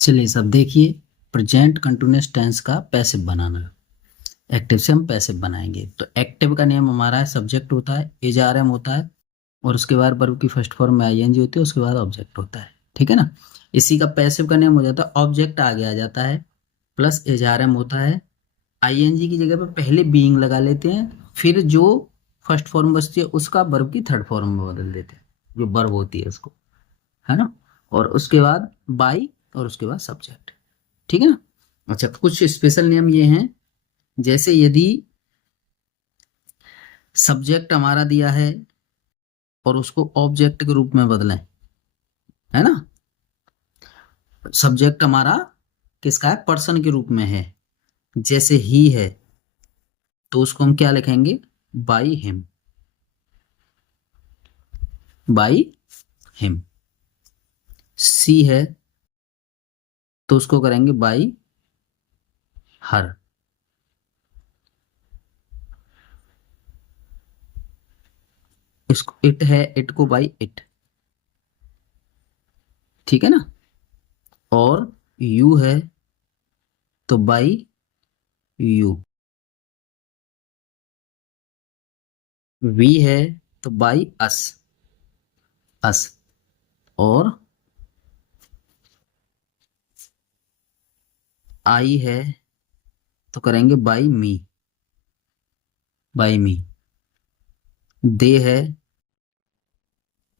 चलिए सब देखिए, प्रेजेंट कंटिन्यूअस टेंस का पैसिव बनाना। एक्टिव से हम पैसिव बनाएंगे। तो एक्टिव का नियम हमारा है, सब्जेक्ट होता है, इज आर एम होता है, और उसके बाद वर्ब की फर्स्ट फॉर्म में आईएनजी होती है, उसके बाद ऑब्जेक्ट होता है। ठीक है ना। इसी का पैसिव का नियम हो जाता है, ऑब्जेक्ट आगे आ जाता है, प्लस इज आर एम होता है, आईएनजी की जगह पे पहले बीइंग लगा लेते हैं, फिर जो फर्स्ट फॉर्म बचती है उसका वर्ब की थर्ड फॉर्म में बदल देते हैं, जो वर्ब होती है उसको, है ना। और उसके बाद बाई, और उसके बाद सब्जेक्ट। ठीक है ना। अच्छा, कुछ स्पेशल नियम ये हैं, जैसे यदि सब्जेक्ट हमारा दिया है और उसको ऑब्जेक्ट के रूप में बदलें, है ना। सब्जेक्ट हमारा किसका है, पर्सन के रूप में है, जैसे ही है, तो उसको हम क्या लिखेंगे, बाई हिम, बाई हिम। सी है तो उसको करेंगे बाई हर। इसको इट है, इट को बाई इट। ठीक है ना। और यू है तो बाई यू। वी है तो बाई अस, अस। और आई है तो करेंगे बाई मी, बाई मी। दे है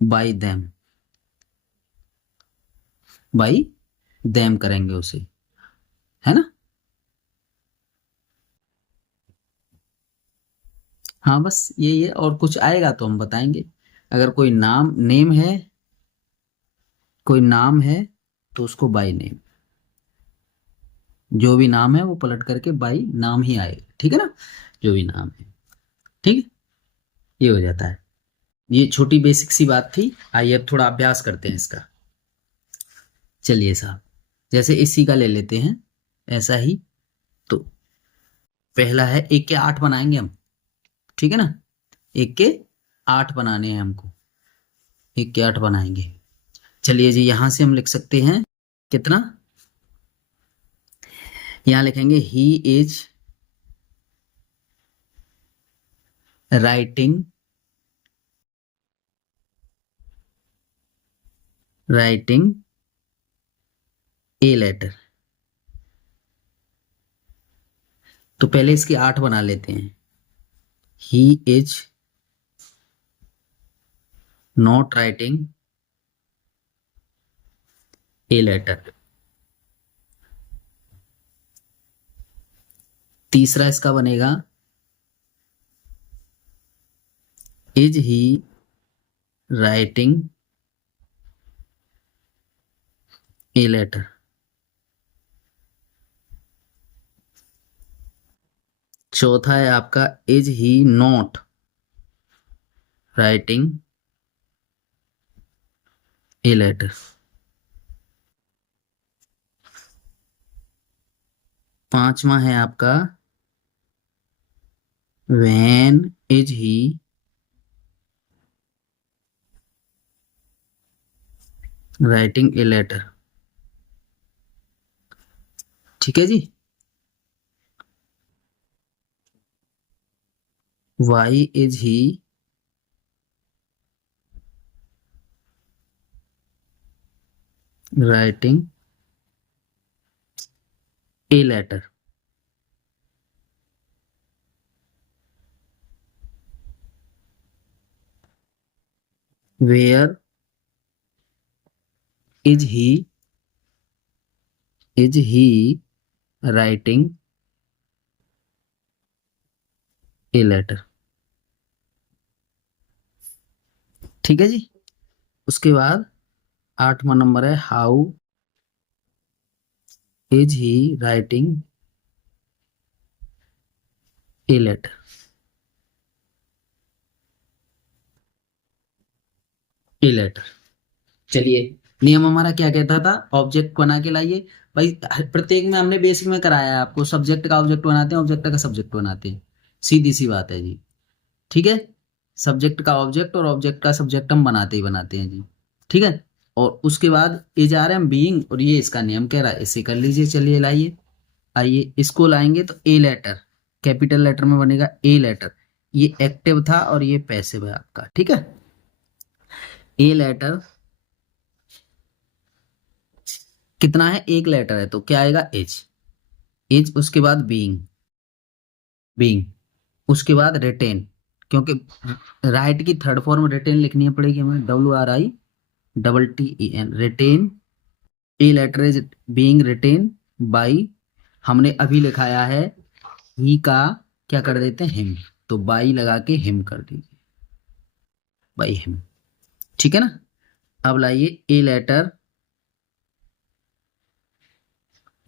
बाई देम, बाई देम करेंगे उसे, है ना। हाँ बस यही है, और कुछ आएगा तो हम बताएंगे। अगर कोई नाम नेम है, कोई नाम है तो उसको बाई नेम, जो भी नाम है वो पलट करके बाई नाम ही आएगा। ठीक है ना, जो भी नाम है। ठीक है, ये हो जाता है। ये छोटी बेसिक सी बात थी। आइए अब थोड़ा अभ्यास करते हैं इसका। चलिए साहब, जैसे इसी का ले लेते हैं, ऐसा ही। तो पहला है, एक के 8 बनाएंगे हम। ठीक है ना, एक के 8 बनाने हैं हमको, एक के 8 बनाएंगे। चलिए जी, यहां से हम लिख सकते हैं कितना, यहां लिखेंगे he is writing, writing a letter. तो पहले इसके 8 बना लेते हैं। He is not writing a letter. तीसरा इसका बनेगा, is he writing a letter. चौथा है आपका, is he not writing a letter. पांचवा है आपका, when is he writing a letter. ठीक है जी। Why is he writing a letter. Where is he writing a letter. ठीक है जी। उसके बाद 8वां नंबर है, how is he writing a letter. A letter. चलिए, नियम हमारा क्या कहता था, ऑब्जेक्ट बना के लाइए। भाई प्रत्येक में हमने बेसिक में कराया है आपको, सब्जेक्ट का ऑब्जेक्ट बनाते हैं, ऑब्जेक्ट का सब्जेक्ट बनाते हैं, सीधी सी बात है जी। ठीक है, सब्जेक्ट का ऑब्जेक्ट और ऑब्जेक्ट का सब्जेक्ट हम बनाते ही बनाते हैं जी। ठीक है। और उसके बाद इज आर एम बीइंग, और ये इसका नियम कह रहा है, इसे कर लीजिए। चलिए लाइए, आइए इसको लाएंगे तो ए लेटर, कैपिटल लेटर में बनेगा ए लेटर। ये एक्टिव था और ये पैसिव है आपका, ठीक है। ए लेटर कितना है, एक लेटर है, तो क्या आएगा, एज। एज, उसके बाद बीइंग, बीइंग, उसके बाद रिटेन, क्योंकि राइट की थर्ड फॉर्म रिटेन लिखनी पड़ेगी हमें, WRITEN, written. A letter is being written by, हमने अभी लिखाया है ही का, क्या कर देते हैं, हिम, तो बाई लगा के हिम कर दीजिए, बाई हिम, ठीक है ना। अब लाइए a letter,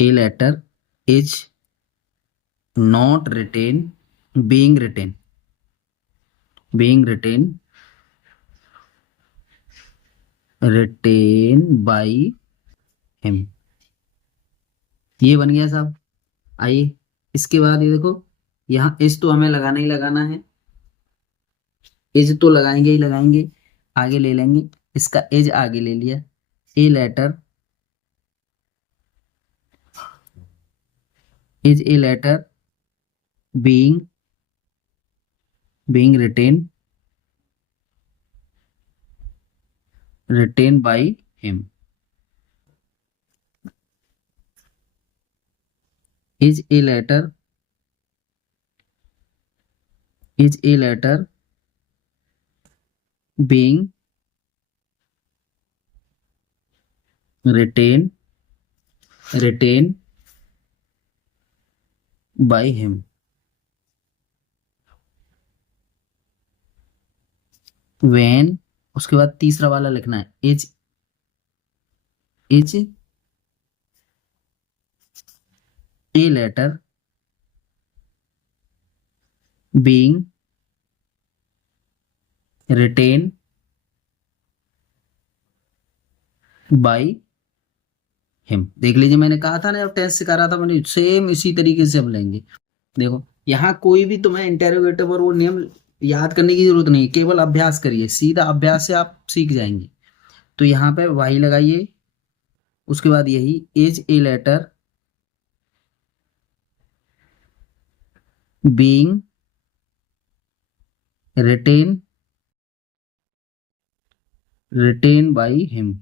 a letter is not written, being written, being written, written by him, ये बन गया साहब। आइए इसके बाद ये देखो, यहाँ इज तो हमें लगाना ही लगाना है, इज तो लगाएंगे ही लगाएंगे, आगे ले लेंगे, इसका इज आगे ले लिया। A letter is a letter being, being written, written by him, is a letter, is a letter being retained, retained by him, when, उसके बाद तीसरा वाला लिखना है, is a letter being retained by him। देख लीजिए, मैंने कहा था ना, जब टेंस सिखा रहा था मैंने, सेम इसी तरीके से हम लेंगे। देखो यहाँ कोई भी तुम्हें इंटेरोगेटिव और वो नियम याद करने की जरूरत नहीं, केवल अभ्यास करिए, सीधा अभ्यास से आप सीख जाएंगे। तो यहाँ पे वाई लगाइए, उसके बाद यही is a letter being written, written by him,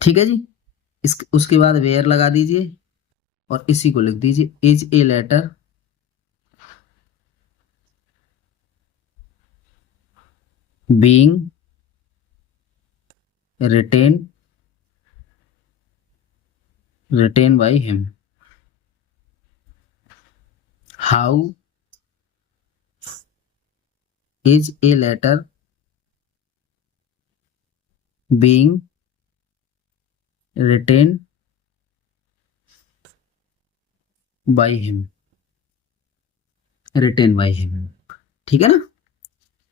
ठीक है जी। इस उसके बाद वेयर लगा दीजिए और इसी को लिख दीजिए, is a letter being written, written by him, how is a letter being written by him, written by him, ठीक है ना,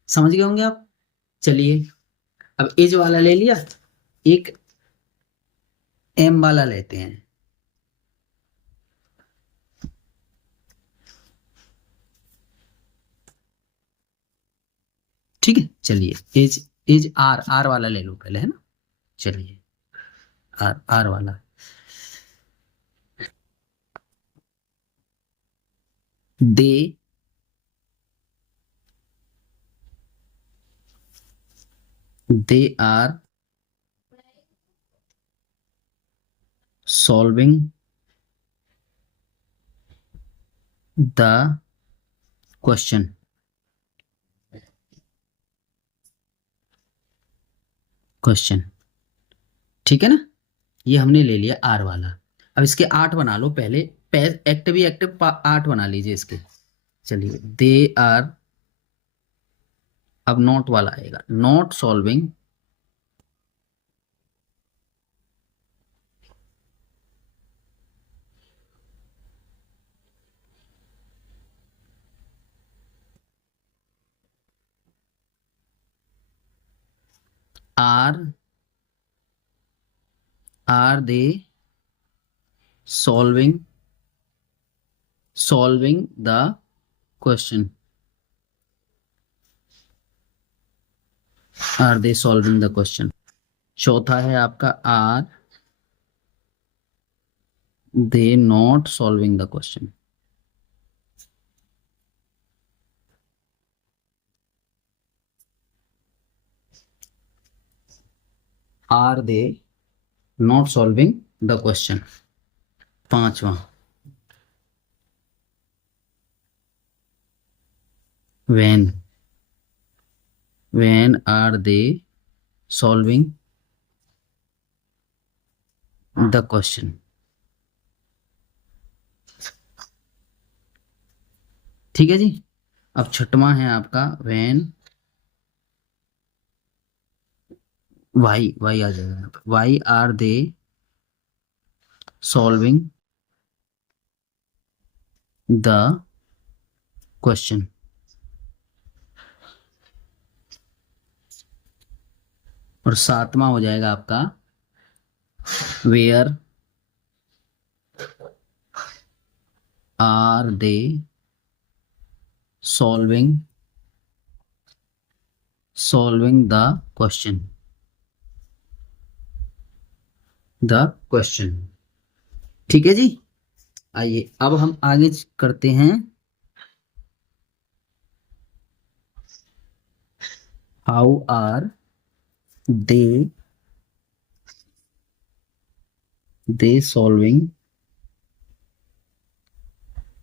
समझ गए होंगे आप। चलिए अब एज वाला ले लिया, एक एम वाला लेते हैं। ठीक है, चलिए एज, एज आर, आर वाला ले लो पहले, है ना। चलिए आर, आर वाला, they are solving the question, question, ठीक है ना। ये हमने ले लिया आर वाला। अब इसके 8 बना लो पहले, एक्टिव ही एक्टिव 8 बना लीजिए इसके। चलिए दे आर, अब नॉट वाला आएगा, not solving are they solving, solving the question, are they solving the question. चौथा है आपका are they not solving the question. Are they not solving the question. पांचवा, when are they solving the question। ठीक है जी। अब छठवां है आपका when, वाई आ जाएगा यहाँ पे, why are they solving the question. और सातवां हो जाएगा आपका where are they solving the question. ठीक है जी। आइए अब हम आगे करते हैं how are they solving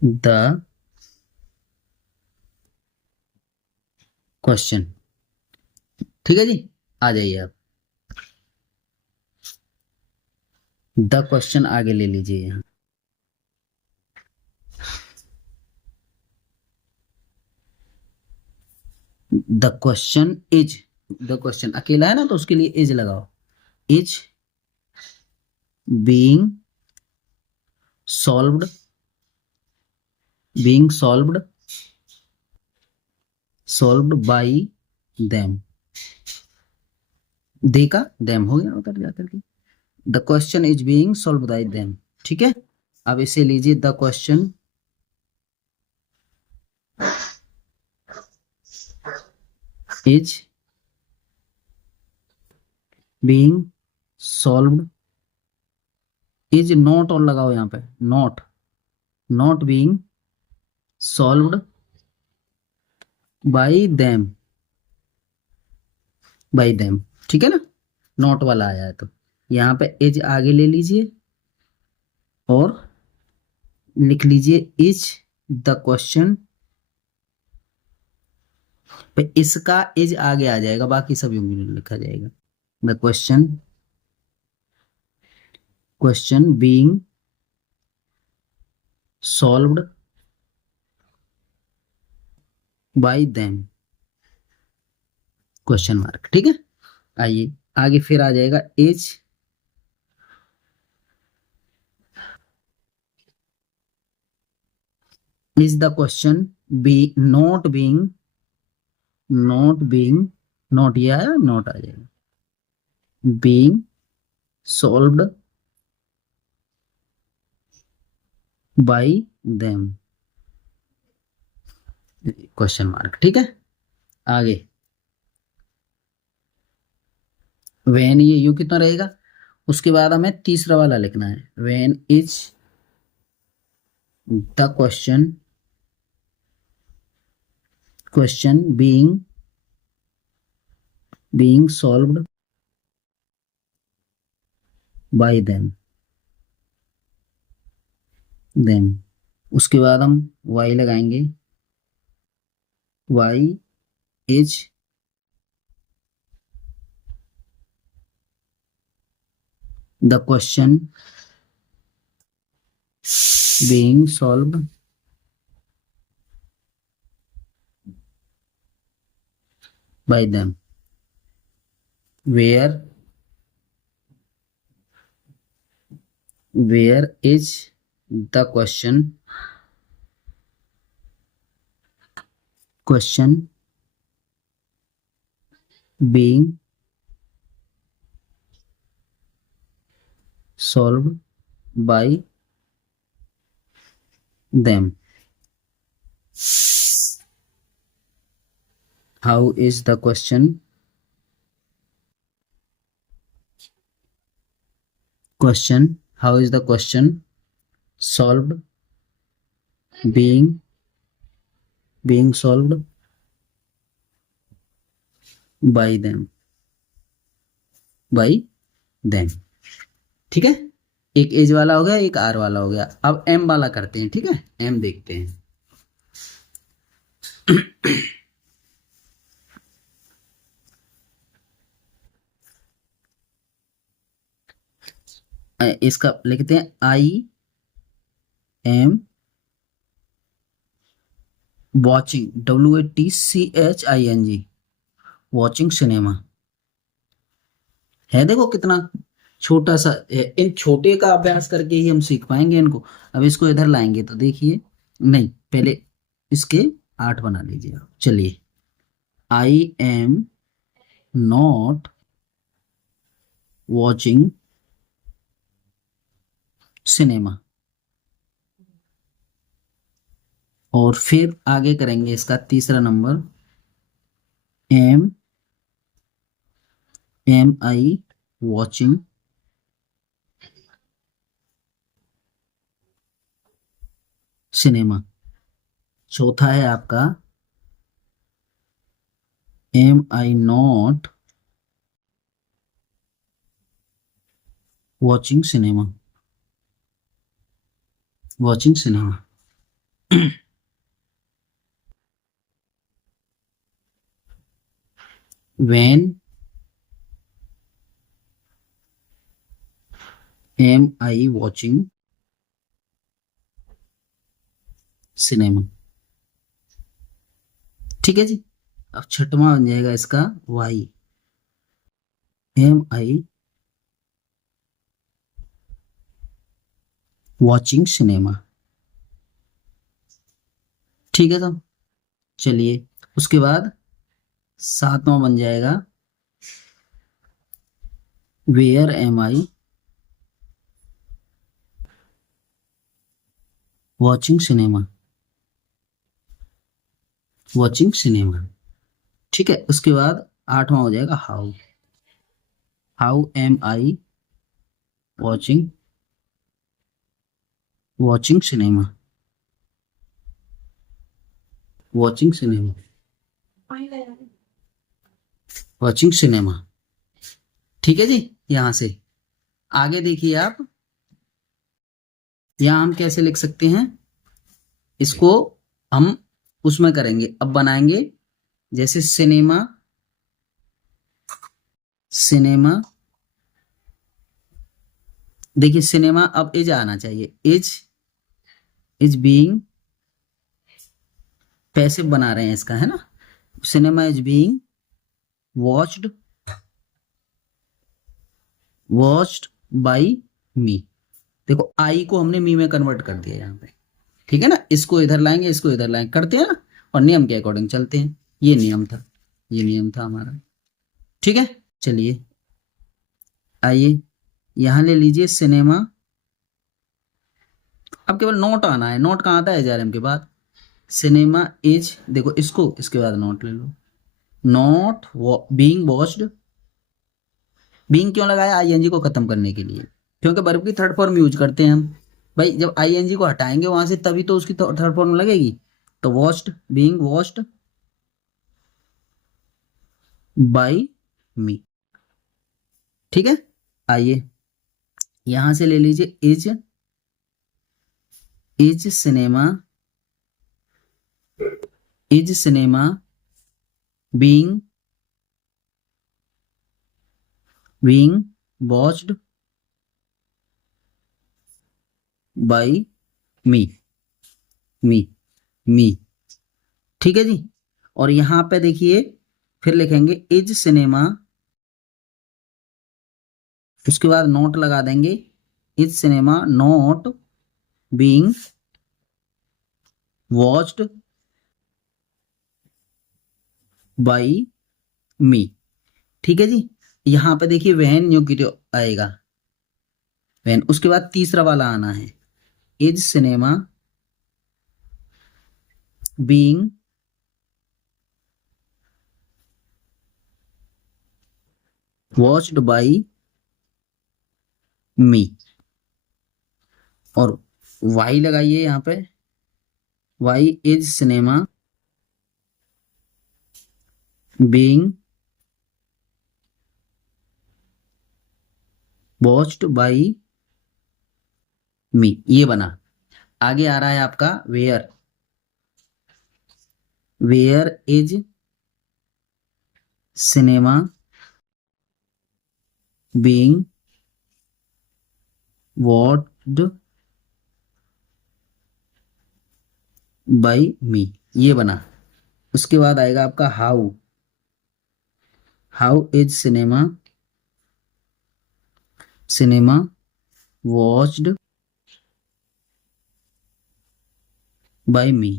the question. ठीक है जी। आ जाइए आप, द क्वेश्चन आगे ले लीजिए यहाँ। द क्वेश्चन अकेला है ना, तो उसके लिए इज लगाओ। Is being solved by them. They का देम हो गया उधर जाकर के। The question is being solved by them. ठीक है। अब इसे लीजिए, the question is being solved, is not और लगाओ यहाँ पे, not being solved by them. ठीक है ना, नॉट वाला आया है तो यहाँ पे इज आगे ले लीजिए और लिख लीजिए इज द क्वेश्चन। इसका इज आगे आ जाएगा, बाकी सब यूं लिखा जाएगा। The question being solved by them question mark. ठीक है। आइए आगे फिर आ जाएगा is the question be not being not, ये आया, नॉट आ जाएगा, being solved by them question mark. ठीक है। आगे व्हेन, ये यू कितना रहेगा। उसके बाद हमें तीसरा वाला लिखना है, when is the question being solved by them. उसके बाद हम वाई लगाएंगे, why is the question being solved by them, where is the question being solved by them. How is the question question, how is the question solved, being solved by them। ठीक है, एक as वाला हो गया, एक are वाला हो गया। अब एम वाला करते हैं। ठीक है, एम देखते हैं। इसका लिखते हैं I am watching, WATCHING, watching cinema. है देखो कितना छोटा सा, इन छोटे का अभ्यास करके ही हम सीख पाएंगे इनको। अब इसको इधर लाएंगे तो देखिए, नहीं पहले इसके 8 बना लीजिए आप। चलिए, I am not watching cinema, और फिर आगे करेंगे इसका तीसरा नंबर, एम आई वॉचिंग सिनेमा। चौथा है आपका am I not watching cinema, watching cinema. when am I watching cinema. ठीक है जी। अब छठवां बन जाएगा इसका why, am I watching cinema. ठीक है, तो चलिए उसके बाद सातवां बन जाएगा where am I watching cinema, watching cinema. ठीक है, उसके बाद आठवां हो जाएगा how, how am I watching watching cinema, watching cinema, watching cinema. ठीक है जी। यहां से आगे देखिए आप, यहां हम कैसे लिख सकते हैं इसको, हम उसमें करेंगे। अब बनाएंगे जैसे सिनेमा, सिनेमा देखिए, सिनेमा अब इज आना चाहिए, इज बीइंग, पैसिव बना रहे हैं इसका, है ना। Cinema is being watched by me. देखो आई को हमने मी में कन्वर्ट कर दिया यहाँ पे। ठीक है ना, इसको इधर लाएंगे, इसको इधर लाएंगे, करते हैं ना, और नियम के अकॉर्डिंग चलते हैं। ये नियम था, ये नियम था हमारा। ठीक है, चलिए आइए यहां ले लीजिए सिनेमा। अब केवल नोट आना है। नोट कहाँ आता है एजआरएम के बाद, सिनेमा इज, देखो इसको इसके बाद नोट ले लो, नॉट बीइंग वॉच्ड। बीइंग क्यों लगाया, आईएनजी को खत्म करने के लिए, क्योंकि वर्ब की थर्ड फॉर्म यूज करते हैं हम। भाई जब आईएनजी को हटाएंगे वहां से तभी तो उसकी थर्ड फॉर्म लगेगी। तो watched, being watched by me. ठीक है, आइए यहां से ले लीजिए is cinema being watched by me, me. ठीक है जी। और यहां पे देखिए फिर लिखेंगे इज सिनेमा, उसके बाद नोट लगा देंगे, is cinema not being watched by me. ठीक है जी। यहां पे देखिए वहन न्यूक्लियो आएगा, वहन। उसके बाद तीसरा वाला आना है, is cinema being watched by me, और वाई लगाइए यहाँ पे, why is cinema being watched by me, ये बना। आगे आ रहा है आपका where, where is cinema being watched by me, ये बना। उसके बाद आएगा आपका how, how is cinema, cinema watched by me,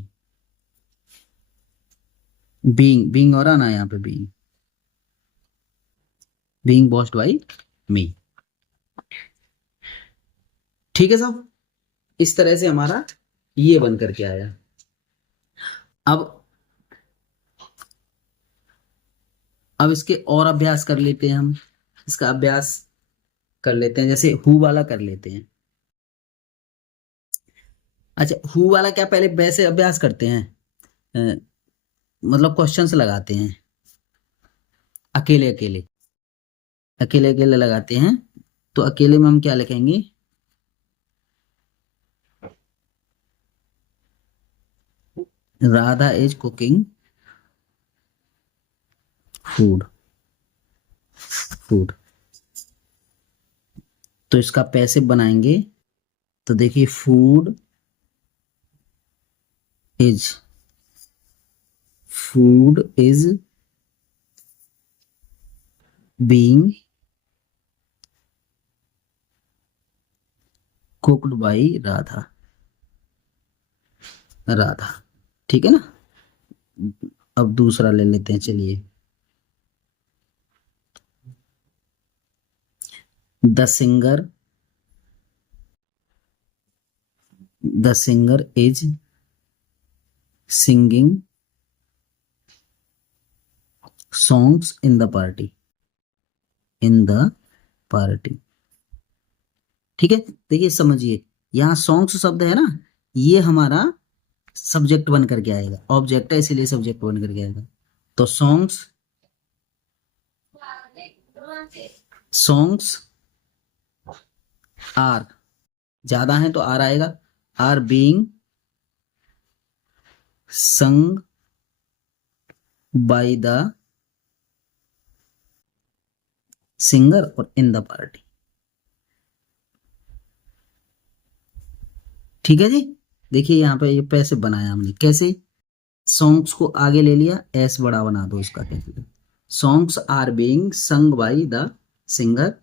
being, being और आना यहाँ पे, being, being watched by me. ठीक है साहब, इस तरह से हमारा ये बन करके आया। अब इसके और अभ्यास कर लेते हैं हम, इसका अभ्यास कर लेते हैं, जैसे हु वाला कर लेते हैं। अच्छा, हु वाला क्या पहले वैसे अभ्यास करते हैं, मतलब क्वेश्चंस लगाते हैं, अकेले अकेले, अकेले अकेले लगाते हैं। तो अकेले में हम क्या लिखेंगे, Radha is cooking food, food, तो इसका पैसिव बनाएंगे। तो देखिए food is, food is being cooked by Radha, Radha. ठीक है ना। अब दूसरा ले लेते हैं, चलिए। The singer, the singer is singing songs in the party, in the party. ठीक है, देखिए समझिए, यहाँ सॉन्ग्स शब्द है ना, ये हमारा सब्जेक्ट बन करके आएगा, ऑब्जेक्ट है इसीलिए सब्जेक्ट बन करके आएगा। तो सॉन्ग्स, सॉन्ग्स आर, ज्यादा है तो आर आएगा, are being sung by the singer और इन द पार्टी। ठीक है जी, देखिए यहाँ पे ये पैसे बनाया हमने, कैसे, सॉन्ग्स को आगे ले लिया, एस बड़ा बना दो इसका, कैसे, songs are being sung by the singer,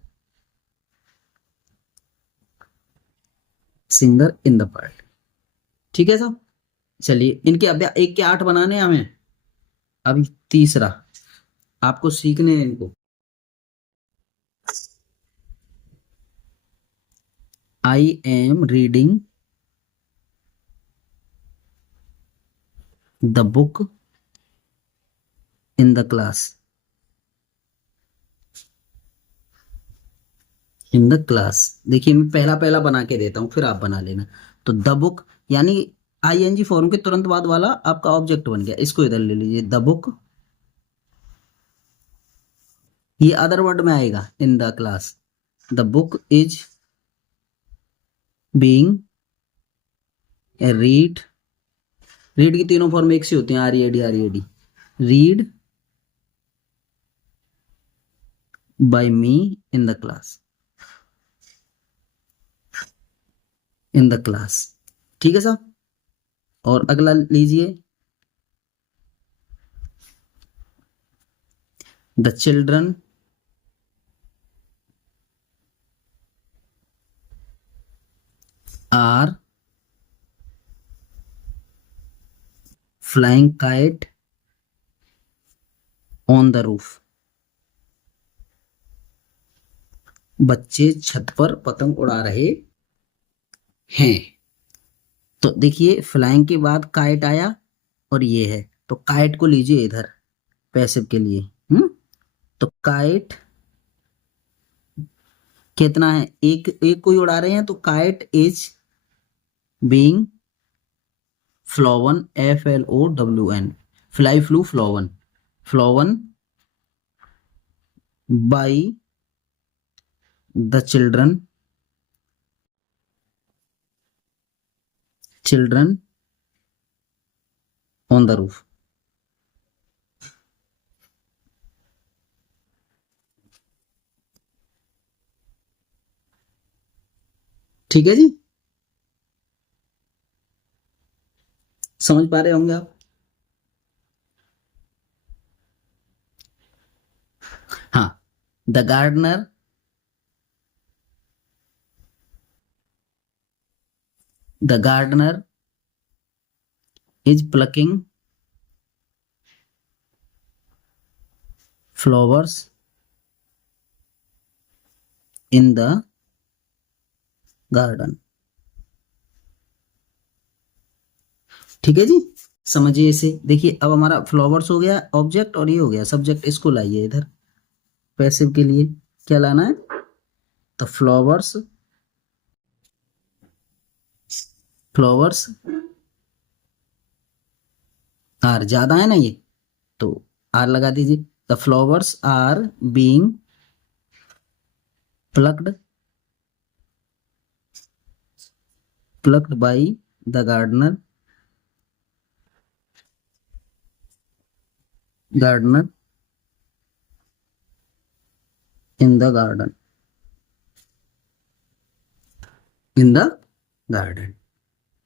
singer in the party. ठीक है साहब, चलिए इनके अभ्यास, एक के 8 बनाने हैं हमें। अभी तीसरा आपको सीखने हैं इनको। I am reading the book in the class, in the class. देखिए मैं पहला पहला बना के देता हूं, फिर आप बना लेना। तो द बुक यानी आईएनजी फॉर्म के तुरंत बाद वाला आपका ऑब्जेक्ट बन गया, इसको इधर ले लीजिए, द बुक, ये अदर वर्ड में आएगा, in the class, the book is being read, read की तीनों फॉर्म एक सी होती हैं, R E D, R E D, read by me in the class, in the class. ठीक है साहब, और अगला लीजिए, the children are flying kite on the roof, बच्चे छत पर पतंग उड़ा रहे हैं। तो देखिए फ्लाइंग के बाद काइट आया और ये है, तो काइट को लीजिए इधर पैसिव के लिए। तो काइट कितना है, एक एक को ही उड़ा रहे हैं, तो kite is being flown, FLOWN, fly flew flown, flown by the children on the roof. ठीक है जी, समझ पा रहे होंगे आप। हाँ, the gardener is plucking flowers in the garden। ठीक है जी, समझिए इसे। देखिए अब हमारा फ्लावर्स हो गया ऑब्जेक्ट और ये हो गया सब्जेक्ट। इसको लाइए इधर, पैसिव के लिए क्या लाना है, तो फ्लावर्स आर ज्यादा है ना ये, तो आर लगा दीजिए। The flowers are being plucked by the gardener in the garden,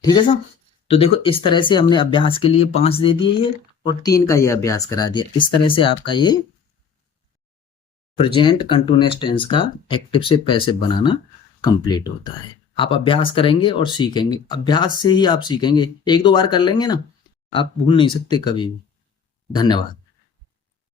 ठीक है साहब। तो देखो इस तरह से हमने अभ्यास के लिए 5 दे दिए ये, और 3 का ये अभ्यास करा दिया। इस तरह से आपका ये प्रेजेंट कंटिन्यूअस टेंस का एक्टिव से पैसिव बनाना कंप्लीट होता है। आप अभ्यास करेंगे और सीखेंगे, अभ्यास से ही आप सीखेंगे। 1-2 बार कर लेंगे ना, आप भूल नहीं सकते कभी भी। धन्यवाद।